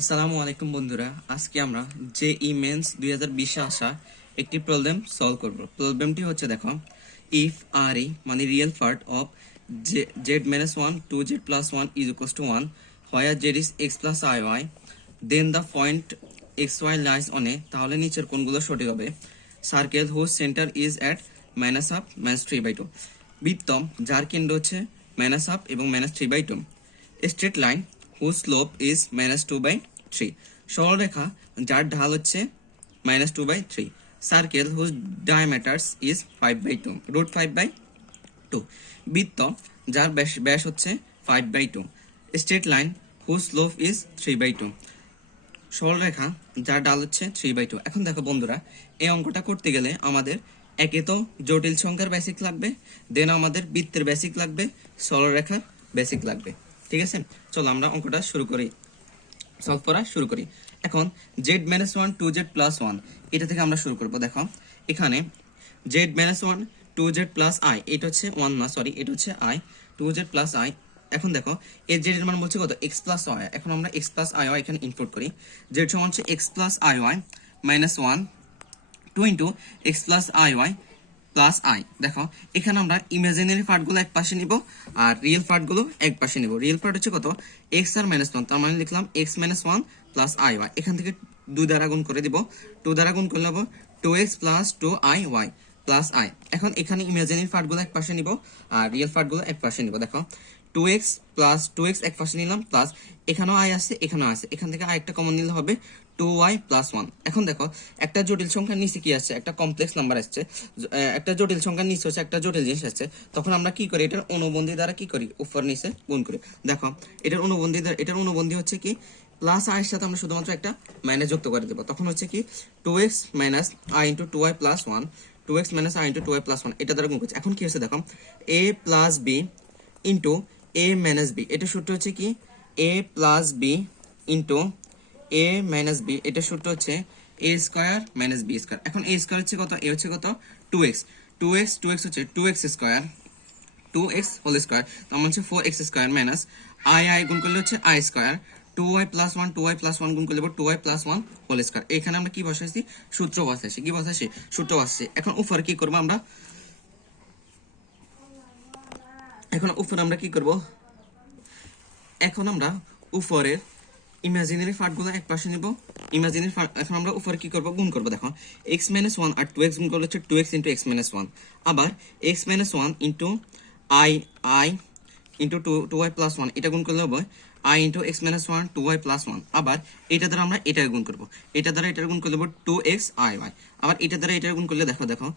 আসসালামু আলাইকুম বন্ধুরা, আজকে আমরা যে ই মেন্স দুই হাজার বিশে আসা একটি প্রবলেম সলভ করব। প্রবলেমটি হচ্ছে দেখো ইফ আর ই মানে real part of J Z minus one two Z plus one is equals two one where Z is X plus I Y then the point X Y lies on তাহলে নিচের কোনগুলো সঠিক হবে? Circle whose centre is at minus half minus three by two বৃত্তম, যার কেন্দ্র হচ্ছে minus half এবং minus three by two straight line whose slope is minus two by three সরলরেখা, যার ঢাল হচ্ছে minus two by three circle whose diameters is five by two root five by two বৃত্ত, যার ব্যাস ব্যাস হচ্ছে five by two straight line whose slope is three by two সরলরেখা, যার ডাল হচ্ছে থ্রি বাই টু এখন দেখো বন্ধুরা, এই অঙ্কটা করতে গেলে আমাদের একে তো জটিল সংখ্যার বেসিক লাগবে দেন আমাদের বৃত্তের বেসিক লাগবে, সরলরেখার বেসিক লাগবে। ঠিক আছে? চলো আমরা অঙ্কটা শুরু করি। সলভ করা শুরু করি। এখন Z minus one two Z plus one এটা থেকে আমরা শুরু করব। দেখো, এখানে Z minus one two Z plus I এটা হচ্ছে ওয়ান না সরি এটা হচ্ছে I two Z plus I এখন দেখো, এর জেড এর মান বলছে কত? এক্স প্লাস ওয়াই এখন আমরা এক্স প্লাস আই ওয়াই এখানে ইনপুট করি। জেড সমান হচ্ছে X plus I Y minus one two into X plus I Y plus I দেখো, এখানে আমরা ইমাজিনারি পার্টগুলো এক পাশে নিব আর রিয়েল পার্টগুলো এক পাশে নিব। রিয়েল পার্ট হচ্ছে কত? এক্স আর মাইনাস ওয়ান তার মানে লিখলাম X minus one plus I Y এখান থেকে দুই দ্বারা গুণ করে দিব। টু দ্বারা গুণ করলে হব two X plus two I Y plus I এখন এখানে ইমাজিনারি পার্টগুলো এক পাশে নিব আর রিয়েল পার্টগুলো এক পাশে নিব। দেখো two X plus two X এক পাশে নিলাম প্লাস এখানেও আই আছে, এখানেও আছে। এখান থেকে আই একটা কমন নিলে হবে টু ওয়াই প্লাস ওয়ান এখন দেখো, একটা জটিল সংখ্যার নিচে কি আসছে? একটা কমপ্লেক্স নাম্বার আসছে। একটা জটিল সংখ্যার নিচে হচ্ছে একটা জটিল জিনিস আসছে। তখন আমরা কি করি? এটার অনুবন্ধী দ্বারা কি করি? উপর নিচে গুণ করি। দেখো, এটার অনুবন্ধী দ্বারা, এটার অনুবন্ধী হচ্ছে কি? প্লাস আয়ের সাথে আমরা শুধুমাত্র একটা মাইনাস যুক্ত করে দেবো। তখন হচ্ছে কি? Two X minus I into two Y plus one two X minus I into two Y plus one এটা দ্বারা গুণ করছে। এখন কি হচ্ছে দেখো? A plus B into A minus B এটা সূত্র হচ্ছে কি? A plus B into A minus B এটা সূত্র হচ্ছে A square minus B square এখন এ স্কোয়ার হচ্ছে কত? এ হচ্ছে কত? Two X two X two X হচ্ছে two X square two X whole square তার মানে হচ্ছে four X square minus I I গুণ করলে হচ্ছে I square two Y plus one two Y plus one গুণ করলে two Y plus one whole square এখানে আমরা কি বসাইছি? সূত্র বসাইছি। কি বসাইছি? সূত্র বসাইছি। এখন উপরে কি করব আমরা? এখন উপরে আমরা কি করব? এখন আমরা উপরের ইমাজিনারি পার্টগুলো এক পাশে নিব। ইমাজিনারি এখন আমরা উপরে কি করব? গুণ করব, দেখো। এক্স মাইনাস ওয়ান আর টু এক্স গুণ করলে হচ্ছে two X into X one আবার X minus one into I I into two two plus one এটা গুণ করলে হবে I into X minus one two Y plus one আবার এটা দ্বারা আমরা এটা গুণ করব। এটা দ্বারা এটা গুণ করলে টু এক্স আই ওয়াই আবার এটা দ্বারা এটা গুণ করলে দেখো দেখো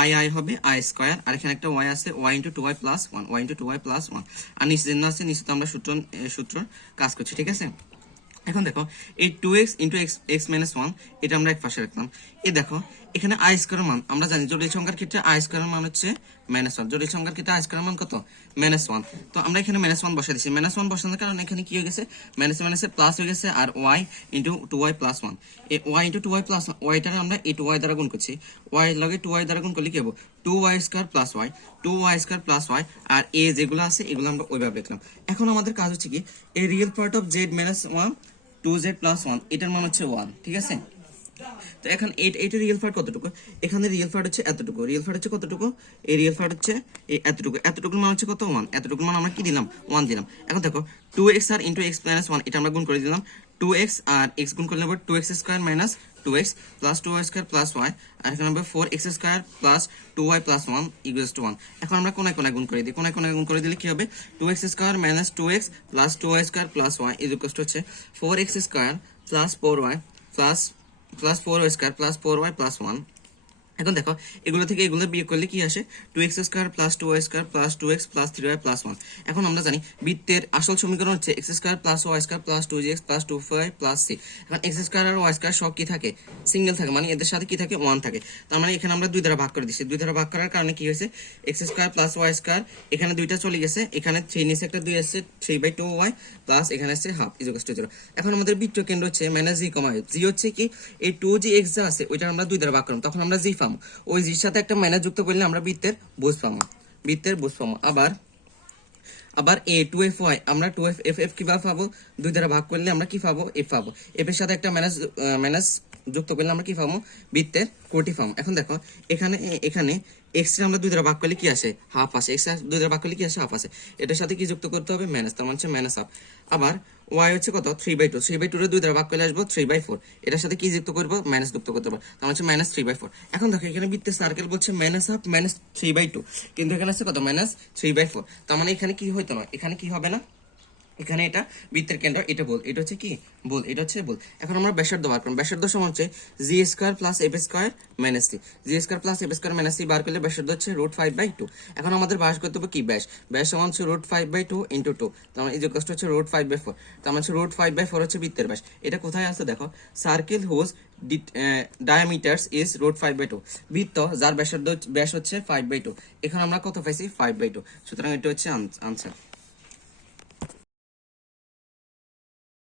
আই আই হবে আই স্কোয়ার আর এখানে একটা ওয়াই আছে Y into two Y plus one Y into two plus one আর নিচে যেন আছে, নিচে তো আমরা সূত্র সূত্র কাজ করছি, ঠিক আছে? এখন দেখো, এই two X into X X minus one এটা আমরা এক পাশে রাখলাম। এ দেখো, এখানে আই স্কোয়ারের মান, আমরা জানি জটিল সংখ্যার ক্ষেত্রে আই স্কোয়ারের মান হচ্ছে মাইনাস ওয়ান জটিল সংখ্যার ক্ষেত্রে আই স্কোয়ারের মান কত? মাইনাস ওয়ান তো আমরা এখানে মাইনাস ওয়ান বসে দিচ্ছি মাইনাস ওয়ান বসানোর কারণে এখানে কি হয়ে গেছে? মাইনাস মাইনাসে প্লাস হয়ে গেছে আর Y into two Y plus one এই Y into two Y plus ওয়াইটারে আমরা এই টু ওয়াই দ্বারা গুণ করছি। ওয়াই লগে টু ওয়াই দ্বারা গুণ করলে কি হব? Two Y square plus Y two Y square plus Y আর এ যেগুলো আছে, এগুলো আমরা ওইভাবে লিখলাম। এখন আমাদের কাজ হচ্ছে কি, এই real part of Z minus one two Z plus one এটার মান হচ্ছে ওয়ান ঠিক আছে? তো এখন এইট এইটা রিয়েল ফার্ট কতটুকু? এখানে রিয়েল ফার্ট হচ্ছে এতটুকু। রিয়েল ফার্ট হচ্ছে কতটুকু? এই রিয়েল ফার্ট হচ্ছে এই এতটুকু। এতটুকুর মান হচ্ছে কত? ওয়ান এতটুকুর মান আমরা কি দিলাম? ওয়ান দিলাম। এখন দেখো টু এক্স আর ইন্টু এক্স মাইনাস ওয়ান এটা আমরা গুণ করে দিলাম। টু এক্স আর এক্স গুণ করলে নেব two X square minus two X plus two Y square plus Y আর এখানে হবে four X square plus two Y plus one equal to one এখন আমরা কোনায় কোনায় গুণ করে দিই। কোনায় কোনায় গুণ করে দিলে কি হবে? Two X square minus two X plus two Y square plus Y equals হচ্ছে four X square plus four Y plus plus four Y square plus four Y plus one এখন দেখো, এগুলো থেকে এগুলো বিয়োগ করলে কি আসে? Two X square plus two Y square plus two X plus three Y plus one এখন আমরা জানি বৃত্তের আসল সমীকরণ হচ্ছে X square plus Y square plus two G X plus two five plus C এখন এক্স স্কোয়ার আর Y square সব কি থাকে? সিঙ্গেল থাকে মানে এদের সাথে কি থাকে? ওয়ান থাকে। তার মানে এখানে আমরা দুই দ্বারা ভাগ করে দিচ্ছি। দুই দ্বারা ভাগ করার কারণে কি হয়েছে? X square plus Y square এখানে দুইটা চলে গেছে, এখানে থ্রি নিচে একটা দুই আসছে three by two Y plus এখানে আসছে হাফ ইজোকাস টু জিরো এখন আমাদের বৃত্ত কেন্দ্র হচ্ছে মাইনাস জি কমা জি হচ্ছে কি? এই টু জি এক্স যা আছে ওইটা আমরা দুই দ্বারা ভাগ করলাম তখন আমরা জি পাবো ওই জির সাথে একটা মাইনাস যুক্ত করলে আমরা বৃত্তের বুঝ বৃত্তের বুঝ আবার আবার এ টু এফ ওয়াই, আমরা টু এফ এফ এফ কীভাবে পাবো? দুই দ্বারা ভাগ করলে আমরা কি পাবো? এফ পাবো। এফ এর সাথে একটা ম্যানেজ ম্যানেজ যুক্ত করলে আমরা কি পাবো? বৃত্তের কোটি পাবো। এখন দেখো, এখানে এখানে এক্স আমরা দুই দ্বারা ভাগ করলে কি আসে? হাফ আসে। এক্স দুই দ্বারা ভাগ করলে কি আসে? হাফ আসে। এটার সাথে কি যুক্ত করতে হবে? ম্যানেজ তার মানে ম্যানেজ হাফ আবার ওয়াই হচ্ছে কত? Three by two three by two দুই দ্বারা ভাগ করলে আসব থ্রি বাই ফোর এটার সাথে কি যুক্ত করব? মাইনাস যুক্ত করতে পারব। তাহলে হচ্ছে মাইনাস থ্রি বাই ফোর এখন দেখো, এখানে বৃত্তের সার্কেল বলছে minus half minus three by two কিন্তু এখানে আছে কত? মাইনাস থ্রি বাই ফোর তার মানে এখানে কি হইতো না? এখানে কি হবে না? এখানে এটা বৃত্তের কেন্দ্র, এটা বল, এটা হচ্ছে কি? বল, এটা হচ্ছে বল। এখন আমরা ব্যাসার্ধ বার করব। ব্যাসার্ধ সমান হচ্ছে g square plus f square minus c g square plus f square minus c বার করলে ব্যাসার্ধ হচ্ছে রুট ফাইভ বাই টু এখন আমাদের বাস করতে হবে কি? ব্যাস। ব্যাস সমান হচ্ছে root five by two into two তার মানে এই যে কষ্ট হচ্ছে রুট ফাইভ বাই ফোর তার মানে হচ্ছে রুট ফাইভ বাই ফোর হচ্ছে বৃত্তের ব্যাস। এটা কোথায় আছে দেখো? Circle whose diameters is root five by two বৃত্ত যার ব্যাসার্ধ ব্যাস হচ্ছে ফাইভ বাই টু এখানে আমরা কত পাইছি? ফাইভ বাই টু সুতরাং এটা হচ্ছে আনসার